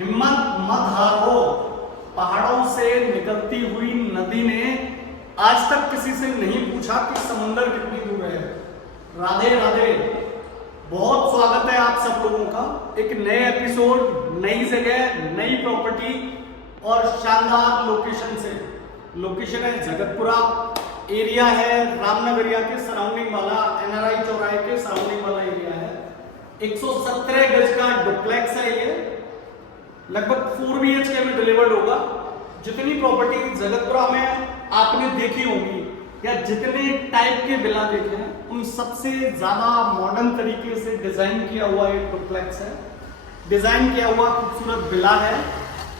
हिम्मत मत हारो, पहाड़ों से निकलती हुई नदी ने आज तक किसी से नहीं पूछा कि समुंदर कितनी दूर है। राधे राधे, बहुत स्वागत है आप सब लोगों का एक नए एपिसोड, नई जगह, नई प्रॉपर्टी और शानदार लोकेशन से। लोकेशन है जगतपुरा, एरिया है रामनगरिया के सराउंडिंग वाला, एनआरआई चौराहे के सराउंडिंग वाला एरिया है। 117 गज का डुप्लेक्स है ये, लगभग 4 BHK में डिलीवर्ड होगा। जितनी प्रॉपर्टी जगतपुरा में आपने देखी होगी या जितने टाइप के विला देखे हैं, उन सबसे ज्यादा मॉडर्न तरीके से डिजाइन किया हुआ एक डुप्लेक्स है। डिजाइन किया हुआ खूबसूरत विला है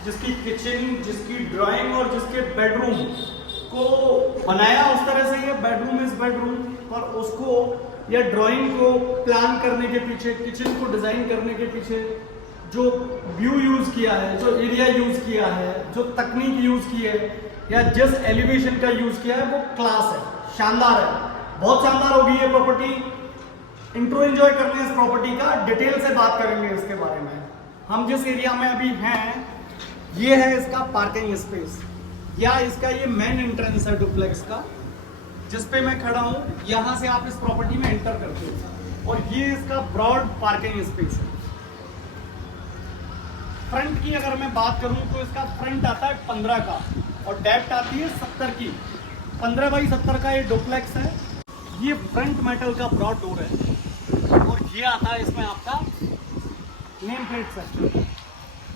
जिसकी किचन, जिसकी ड्राइंग और जिसके बेडरूम को बनाया उस तरह से, ये बेडरूम इज बेडरूम, पर उसको या ड्राइंग को प्लान करने के पीछे, किचन को डिजाइन करने के पीछे जो व्यू यूज किया है, जो एरिया यूज किया है, जो तकनीक यूज की है या जिस एलिवेशन का यूज किया है, वो क्लास है, शानदार है, बहुत शानदार होगी ये प्रॉपर्टी। इंट्रो एंजॉय करने इस प्रॉपर्टी का, डिटेल से बात करेंगे इसके बारे में। हम जिस एरिया में अभी हैं, ये है इसका पार्किंग स्पेस या इसका ये मेन एंट्रेंस है डुप्लेक्स का, जिस पे मैं खड़ा हूं। यहां से आप इस प्रॉपर्टी में एंटर करते हो और ये इसका ब्रॉड पार्किंग स्पेस है। फ्रंट की अगर मैं बात करूं तो इसका फ्रंट आता है 15 का और डेप्थ आती है 70 की। 15 बाई 70 का ये डुप्लेक्स है। ये फ्रंट मेटल का ब्रॉड डोर है और ये आता है इसमें आपका नेम प्लेट सेक्शन।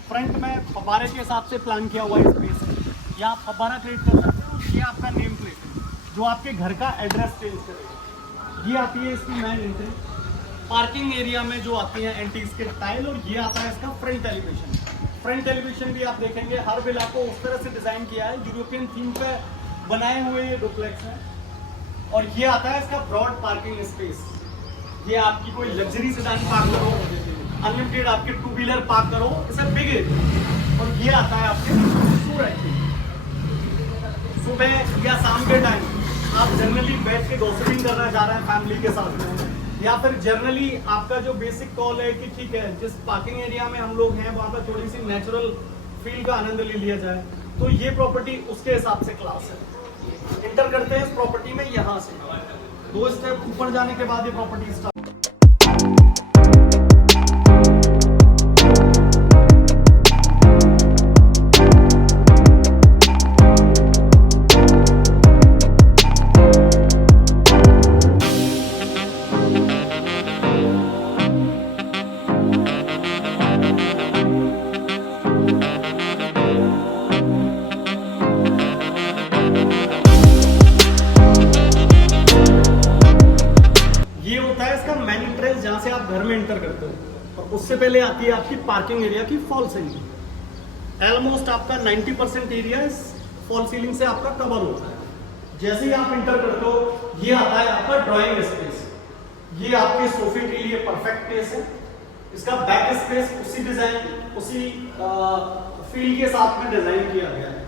फ्रंट में फव्वारे के हिसाब से प्लान किया हुआ स्पेस है, या आप फव्वारा क्रिएट कर सकते हो। ये आपका नेम प्लेट है जो आपके घर का एड्रेस चेंज करेगा। ये आती है इसकी मेन एंट्री। पार्किंग एरिया में जो आती है एंटीज के टाइल, और ये आता है इसका फ्रंट एलिवेशन। फ्रंट एलिवेशन भी आप देखेंगे हर विला को उस तरह से डिजाइन किया है, यूरोपियन थीम पे बनाए हुए ये डुप्लेक्स है। और ये आता है इसका ब्रॉड पार्किंग स्पेस। ये आपकी कोई लग्जरी सेडान पार्क करो, अनलिमिटेड आपके 2 व्हीलर पार्क करो, इसे बिग एरिया। और ये आता है आपके सुबह या शाम के टाइम आप जनरली बैठ के गॉसिपिंग करना चाह रहे हैं फैमिली के साथ में, या फिर जनरली आपका जो बेसिक कॉल है कि ठीक है जिस पार्किंग एरिया में हम लोग हैं वहां पर थोड़ी सी नेचुरल फील का आनंद ले लिया जाए, तो ये प्रॉपर्टी उसके हिसाब से क्लास है। इंटर करते हैं इस प्रॉपर्टी में, यहाँ से 2 स्टेप ऊपर जाने के बाद ये प्रॉपर्टी स्टार्ट। जहां से आप घर में एंटर करते हो, और उससे पहले आती है आपकी पार्किंग एरिया की फॉल सीलिंग। ऑलमोस्ट आपका 90% एरिया इस फॉल सीलिंग से आपका कवर होता है। जैसे ही आप एंटर करते हो, ये आता है आपका ड्राइंग स्पेस। ये आपके सोफे के लिए परफेक्ट प्लेस है। इसका बैक स्पेस उसी डिजाइन, उसी फील के साथ में डिजाइन किया गया है।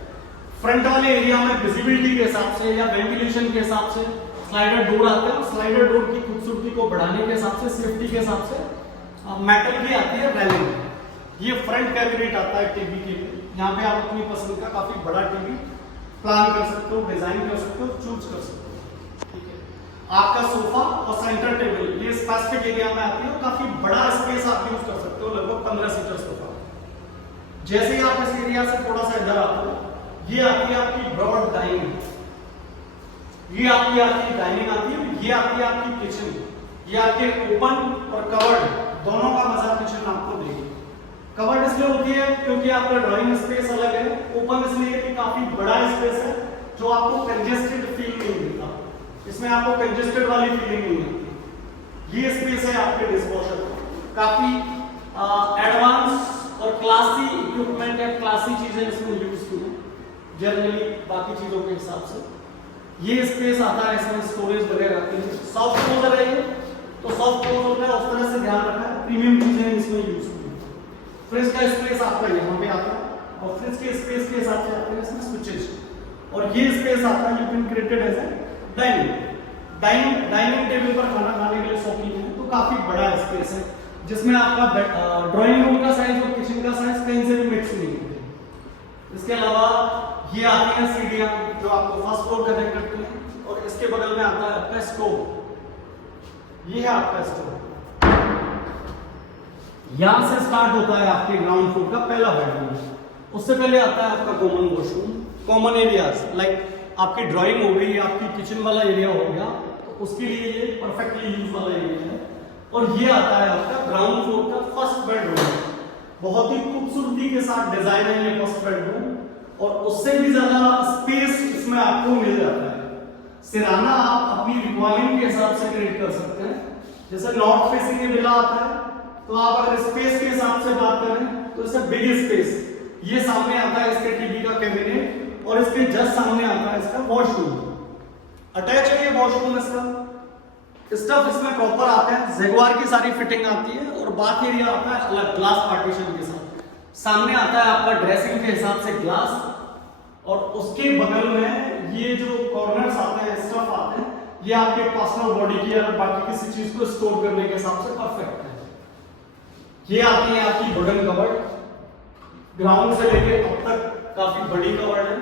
फ्रंट वाले एरिया में विजिबिलिटी के हिसाब से या वेंटिलेशन के हिसाब से स्लाइडर डोर आते हैं। स्लाइडर डोर की खूबसूरती को बढ़ाने के हिसाब से, सेफ्टी के हिसाब से मेटल की आती है रेलिंग। ये फ्रंट कैबिनेट आता है टीवी के लिए। यहाँ पे आप अपनी पसंद का काफी बड़ा टीवी प्लान कर सकते हो, डिजाइन कर सकते हो, चूज कर सकते हो। ठीक है, आपका सोफा और सेंटर टेबल ये स्पेसिफिक एरिया में आती है और काफी बड़ा स्पेस आप यूज कर सकते हो, लगभग 15 सीटर सोफा। जैसे ही आप इस एरिया से थोड़ा सा इधर आते हो, ये आती है आपकी ब्रॉड डाइनिंग। ये आपकी डाइनिंग आती है, ये आती है आपकी किचन। ये आपके ओपन और कवर्ड दोनों का मजा किचन आपको देगी। कवर्ड इसलिए होती है क्योंकि आपका ड्राइंग स्पेस अलग है, ओपन इसलिए कि काफी बड़ा स्पेस है जो आपको कंजेस्टेड फील नहीं देता। इसमें आपको कंजेस्टेड वाली फीलिंग नहीं आती। ये स्पेस है आपके डिशवॉशर, काफी एडवांस और क्लासी इक्विपमेंट है, क्लासी चीजें इसमें यूज की है जनरली बाकी चीजों के हिसाब से। ये स्पेस आता है, इसमें स्टोरेज वगैरह आती है। सॉफ्ट क्लोजर है ये, तो सॉफ्ट क्लोजर में उस तरह से ध्यान रखा है, प्रीमियम चीजें इसमें यूज की। फ्रिज का स्पेस आपका यहाँ पे आता है और फ्रिज के स्पेस के हिसाब से आते हैं इसमें स्विचेस। और ये स्पेस आपका you can created as a dining table पर खाना खाने के लिए शौकीन है तो काफी बड़ा स्पेस है, जिसमें आपका ड्राइंग रूम का साइज और किचन का साइज कहीं से भी ये आती हैं सीढ़ियां जो आपको फर्स्ट फ्लोर कनेक्ट करती हैं, और इसके बगल में आता है आपका स्टोव। ये है आपका स्टोव। यहां से स्टार्ट होता है आपके ग्राउंड फ्लोर का पहला बेडरूम। उससे पहले आता है आपका common washroom, common areas like आपकी ड्राइंग हो गई, आपकी किचन वाला एरिया हो गया, तो उसके लिए ये परफेक्टली यूज वाला एरिया है। और ये आता है आपका ग्राउंड फ्लोर का फर्स्ट बेडरूम। बहुत ही खूबसूरती के साथ डिजाइन है ये फर्स्ट बेडरूम, और उससे भी ज्यादा स्पेस इसमें आपको मिल जाता है। सिराना आप अपनी रिक्वायरमेंट के हिसाब से क्रिएट कर सकते हैं। जैसे नॉर्थ फेसिंग में विला आता है, तो आप अगर स्पेस के हिसाब से बात करें तो इससे बिग स्पेस, ये सामने आता है इसके टीवी का कैबिनेट, और इसके जस्ट सामने आता है इसका वॉशरूम। अटैच है ये वॉशरूम इसका। स्टफ इसमें प्रॉपर आता है, जैगुआर की सारी फिटिंग आती है, और बाथ एरिया आता है अलग ग्लास पार्टीशन के साथ। सामने आता है आपका ड्रेसिंग के हिसाब से ग्लास, और उसके बगल में ये जो कॉर्नर्स आते हैं, स्टफ आते हैं, ये आपके पर्सनल बॉडी की या बाकी किसी चीज को स्टोर करने के हिसाब से परफेक्ट है। ये आती है आपकी वुडन कवर्ड, ग्राउंड से लेके अब तक काफी बड़ी कवर्ड है,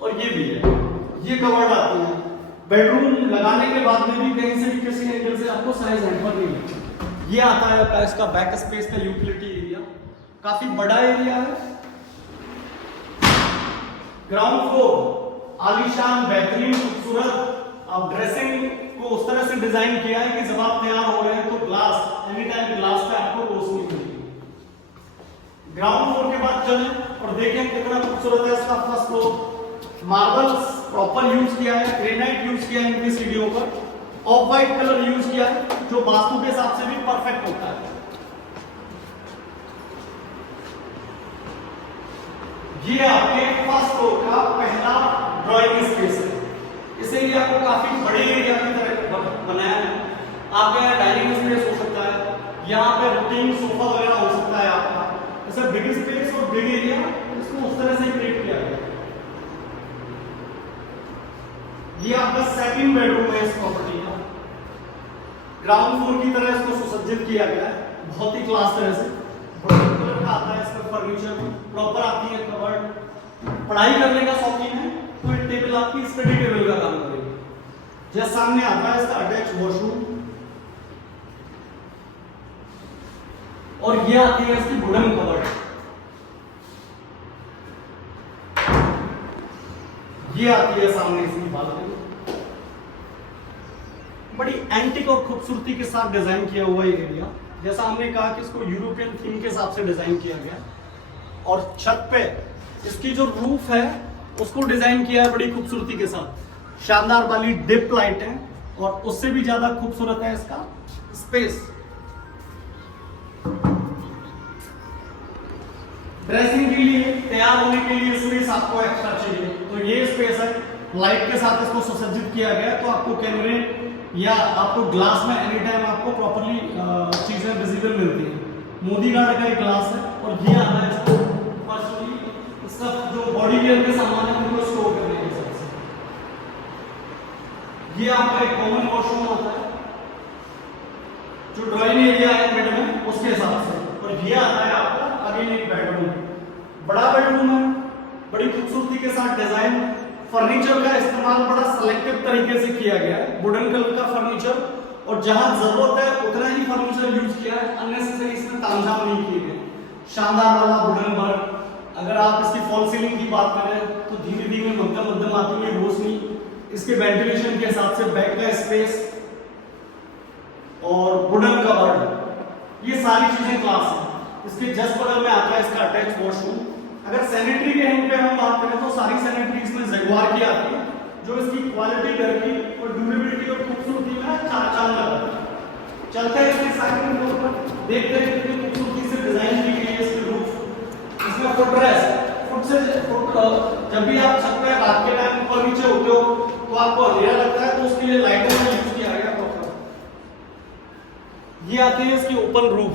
और ये भी है, ये कवर्ड आती है। बेडरूम लगाने के बाद में भी कहीं से भी किसी एंगल से आपको साइज हैम्पर नहीं लगता। ये आता है आपका इसका बैक स्पेस का यूटिलिटी एरिया, काफी बड़ा एरिया है। ग्राउंड फ्लोर आलीशान, बेहतरीन, खूबसूरत। अब ड्रेसिंग को उस तरह से डिजाइन किया है कि जब आप तैयार हो रहे हैं तो ग्लास, एनी टाइम ग्लास पे आपको रोशनी मिलेगी। ग्राउंड फ्लोर के बाद चलें और देखें कितना खूबसूरत है इसका first floor. Marbles proper use किया है, ग्रेनाइट यूज किया है इनकी सीढ़ियों पर, ऑफ व्हाइट कलर यूज किया है जो वास्तु के हिसाब से भी परफेक्ट होता है। ये आपके फर्स्ट फ्लोर का पहला ड्राइंग स्पेस है। इस एरिया को काफी बड़े एरिया की तरह बनाया है। आपके यहाँ डाइनिंग स्पेस हो सकता है, यहाँ पे रूटीन सोफा वगैरह हो सकता है आपका। ऐसा बिग स्पेस और बिग एरिया इसको उस तरह से क्रिएट किया गया। ये आपका सेकंड बेडरूम है इस प्रॉपर्टी का। ग्राउंड फ्लोर की तरह इसको सुसज्जित किया गया है, बहुत ही क्लास तरह से। ब्राउन कलर का आता है इसका फर्नीचर, प्रॉपर आती है कवर्ड। पढ़ाई करने का शौकीन है तो ये टेबल आपकी स्टडी टेबल का काम करेगी। जैसे सामने आता है इसका अटैच वॉशरूम, और ये आती है इसकी वुडन कवर्ड। ये आती है सामने इसकी बालकनी, बड़ी एंटिक और खूबसूरती के साथ डिजाइन किया हुआ ये एरिया। जैसा हमने कहा कि इसको यूरोपियन थीम के हिसाब से डिजाइन किया गया, और छत पे इसकी जो रूफ है उसको डिजाइन किया है बड़ी खूबसूरती के साथ। शानदार वाली डिप लाइट है, और उससे भी ज्यादा खूबसूरत है इसका स्पेस। ड्रेसिंग के लिए, तैयार होने के लिए स्पेस आपको एक्स्ट्रा चाहिए, तो ये स्पेस है। लाइट के साथ इसको सुसज्जित किया गया, तो आपको कैमरे या आपको ग्लास में एनी टाइम आपको प्रॉपर्ली चीजें विजिबल मिलती हैं। मोदी गार्ड का एक ग्लास है, और ये आता है इसको पर्सनली सब जो बॉडी केयर के सामान है उनको स्टोर करने के हिसाब से। ये आपका एक कॉमन वॉशरूम होता है, जो ड्राइंग एरिया है मिड में उसके हिसाब से। और ये आता है आपका अगेन एक बेडरूम, बड़ा बेडरूम है, बड़ी खूबसूरती के साथ डिजाइन। फर्नीचर का इस्तेमाल बड़ा सिलेक्टिव तरीके से किया गया है, वुडन कलर का फर्नीचर, और जहां जरूरत है उतना ही फर्नीचर यूज किया है, अननेसेसरी इसमें तामझाम नहीं किए गए। शानदार वाला वुडन वर्क। अगर आप इसकी फॉल सीलिंग की बात करें तो धीरे धीरे मध्यम मध्यम आती हुई रोशनी, इसके वेंटिलेशन के हिसाब से बैक का स्पेस और वुडन कवर्ड, ये सारी चीजें क्लास है। इसके जस्ट बगल में आता है इसका अटैच वॉशरूम। अगर सैनिटरी के एंड पे हम बात करें तो सारी सैनिटरी इसमें जैगुआर की आती है, जो इसकी क्वालिटी, घर की और ड्यूरेबिलिटी और खूबसूरती में चार चांद लगाता है। चलते हैं इसके साइड में ऊपर, देखते हैं कितनी खूबसूरती से डिजाइन की गई है इसकी रूफ। इसमें फुटरेस्ट, जब भी आप छत पे रात के टाइम ऊपर नीचे होते हो तो आपको अंधेरा लगता है, तो उसके लिए लाइटर का यूज किया गया प्रॉपर। ये आती है इसकी ओपन रूफ,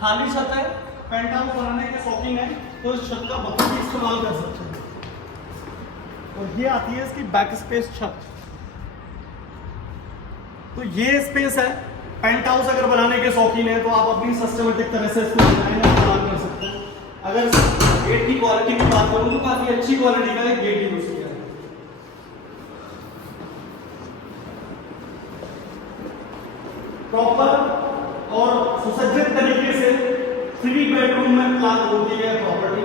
खाली छत है, पेंट हाउस बनाने के शौकीन है तो इस छत का बखूबी इस्तेमाल कर सकते हैं। और ये आती है इसकी बैक स्पेस छत। तो ये स्पेस है, पेंट हाउस अगर बनाने के शौकीन है तो आप अपनी सिस्टमेटिक तरह से इसको डिजाइन और इस्तेमाल कर सकते हैं। अगर गेट की क्वालिटी की बात करूं तो काफी अच्छी क्वालिटी का एक गेट यूज किया है। प्रॉपर और सुसज्जित तरीके से 3 बेडरूम में प्लान होती है प्रॉपर्टी,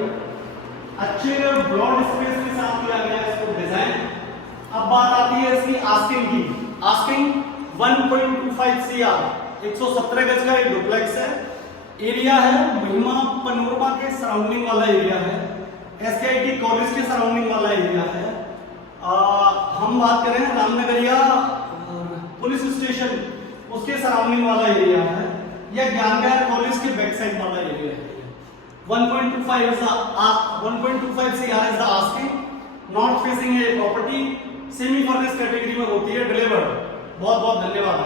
अच्छे और ब्रॉड स्पेस के साथ किया गया है इसको डिजाइन। अब बात आती है इसकी आस्किंग की। आस्किंग 1.25 CR, 117 गज का एक डुप्लेक्स है। एरिया है महिमा पनोरमा के सराउंडिंग वाला एरिया है, SKIT कॉलेज के सराउंडिंग वाला एरिया है। हम बात करें रामनगरिया पुलिस स्टेशन उसके सराउंडिंग वाला एरिया है, या ज्ञानगढ़ कॉलेज के बैक साइड वाला एरिया है। 1.25 CR is the asking, north facing है प्रॉपर्टी, सेमी फर्निश्ड कैटेगरी में होती है, डिलीवर्ड। बहुत बहुत धन्यवाद।